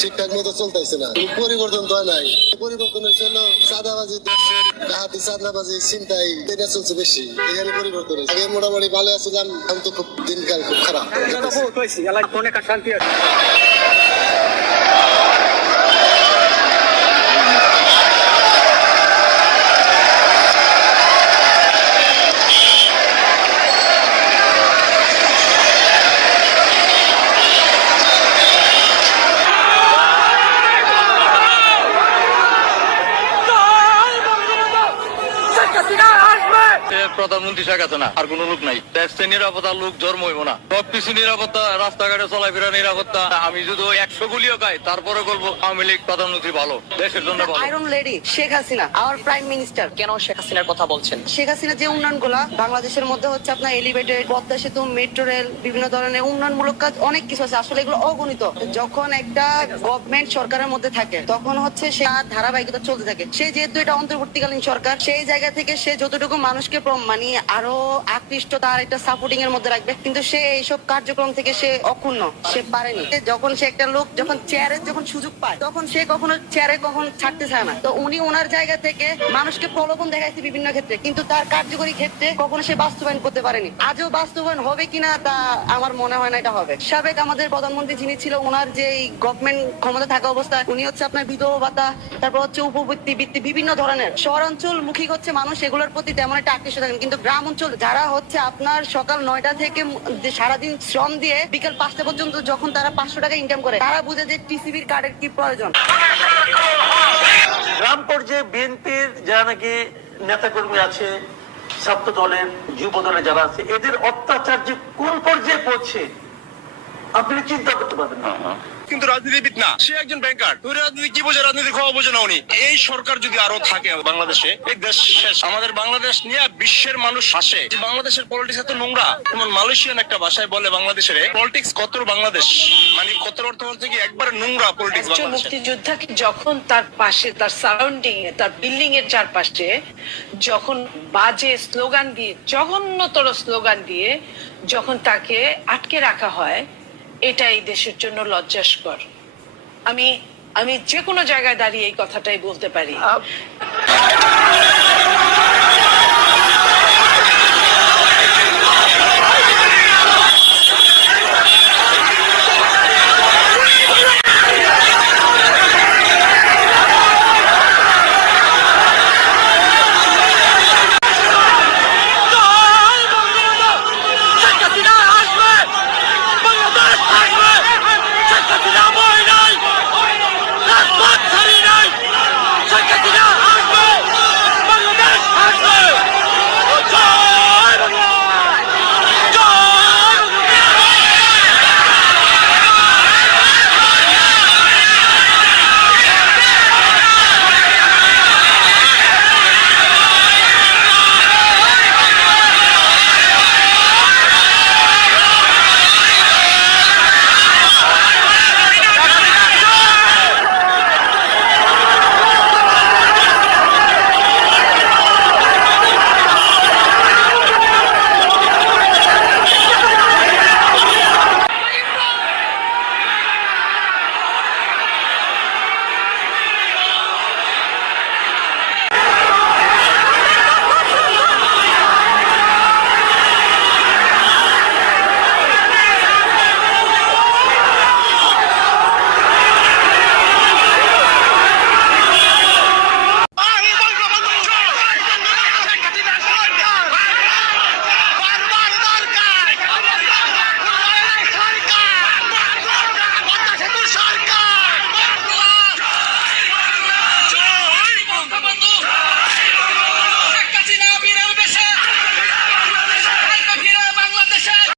ঠিকঠাক মতো চলতেছে না। পরিবর্তন তো নাই। পরিবর্তনের জন্য চাঁদাবাজি সাদা চাঁদাবাজি চিন্তাই এটা চলছে বেশি। এখানে পরিবর্তন আগে মোটামুটি ভালো আছিলাম এখন তো খুব দিনকাল খুব খারাপ। শান্তি আছে। প্রধানমন্ত্রী শেখ হাসিনা আর কোন লোক নাই। নিরাপত্তা লোক জন্ম হইব না সবকিছু নিরাপত্তা রাস্তাঘাটে চলাফেরা নিরাপত্তা। আমি যদি একশো গুলিও খাই তারপরে বলব আওয়ামী লীগ প্রধানমন্ত্রী ভালো দেশের জন্য iron lady Sheikh Hasina our prime minister কেন শেখ হাসিনার কথা বলছেন? শেখ হাসিনা যে উন্নয়নগুলা বাংলাদেশের মধ্যে হচ্ছে আপনার এলিভেটেড পদ্মা সেতু মেট্রো রেল বিভিন্ন ধরনের উন্নয়নমূলক কাজ অনেক কিছু আছে। আসলে এগুলো অগণিত। যখন একটা গভর্নমেন্ট সরকারের মধ্যে থাকে তখন হচ্ছে সে ধারাবাহিকতা চলতে থাকে। সে যেহেতু এটা অন্তর্বর্তীকালীন সরকার সেই জায়গা থেকে সে যতটুকু মানুষকে প্র- মানে আরও আকৃষ্ট তার একটা সাপোর্টিং এর মধ্যে রাখবে। কিন্তু সে এইসব কার্যক্রম থেকে সে অক্ষুণ্ণ, সে পারেনি। যখন সে একটা লোক, যখন চেয়ারে যখন সুযোগ পায়, তখন সে কখনো চেয়ারে কখন ছাড়তে চায় না। তো উনি ওনার জায়গা থেকে মানুষকে প্রলোভন দেখাইছে বিভিন্ন ক্ষেত্রে, কিন্তু তার কার্যকরী ক্ষেত্রে কখনো সে বাস্তবায়ন করতে পারেনি। আজও বাস্তবায়ন হবে কিনা তা আমার মনে হয় না এটা হবে। সাবেক আমাদের প্রধানমন্ত্রী যিনি ছিল, ওনার যে গভর্নমেন্ট ক্ষমতা থাকা অবস্থায়, উনি হচ্ছে আপনার বিধবা ভাতা, তারপর হচ্ছে উপবৃত্তি বৃত্তি, বিভিন্ন ধরনের শহরাঞ্চল মুখী হচ্ছে মানুষ, এগুলোর প্রতি তেমন একটা আকৃষ্ট থাকেন কিন্তু গ্রাম অঞ্চল যারা হচ্ছে আপনার সকাল নয়টা থেকে সারাদিন শ্রম দিয়ে বিকাল পাঁচটা পর্যন্ত যখন তারা পাঁচশো টাকা ইনকাম করে, তারা বুঝে যে টিসিবির কার্ডের কি প্রয়োজন। গ্রাম পর্যায়ে বিএনপির যারা নাকি নেতাকর্মী আছে ছাত্র দলের যুব দলের যারা আছে, এদের অত্যাচার যে কোন পর্যায়ে পৌঁছে আপনি চিন্তা করতে পারবেন না। কিন্তু রাজনীতিবিদ না সে একজন ব্যাংকার ওই রাজনীতি কি বোঝে রাজনীতি খাওয়া বোঝে না উনি। এই সরকার যদি আরও থাকে বাংলাদেশে এই দেশ শেষ। আমাদের বাংলাদেশ নিয়ে বিশ্বের মানুষ হাসে। যে বাংলাদেশের পলিটিক্স এত নোংরা যেমন মালয়েশিয়ান একটা ভাষায় বলে বাংলাদেশের পলিটিক্স কত বাংলাদেশ? মানে কত অর্থ হচ্ছে কি একবারে নোংরা পলিটিক্স একজন মুক্তিযোদ্ধাকে যখন তার পাশে তার সারাউন্ডিং এ তার বিল্ডিং এর চারপাশে যখন বাজে স্লোগান দিয়ে জঘন্যতর স্লোগান দিয়ে যখন তাকে আটকে রাখা হয় এটা এই দেশের জন্য লজ্জাস্কর। আমি আমি যে কোনো জায়গায় দাঁড়িয়ে এই কথাটাই বলতে পারি।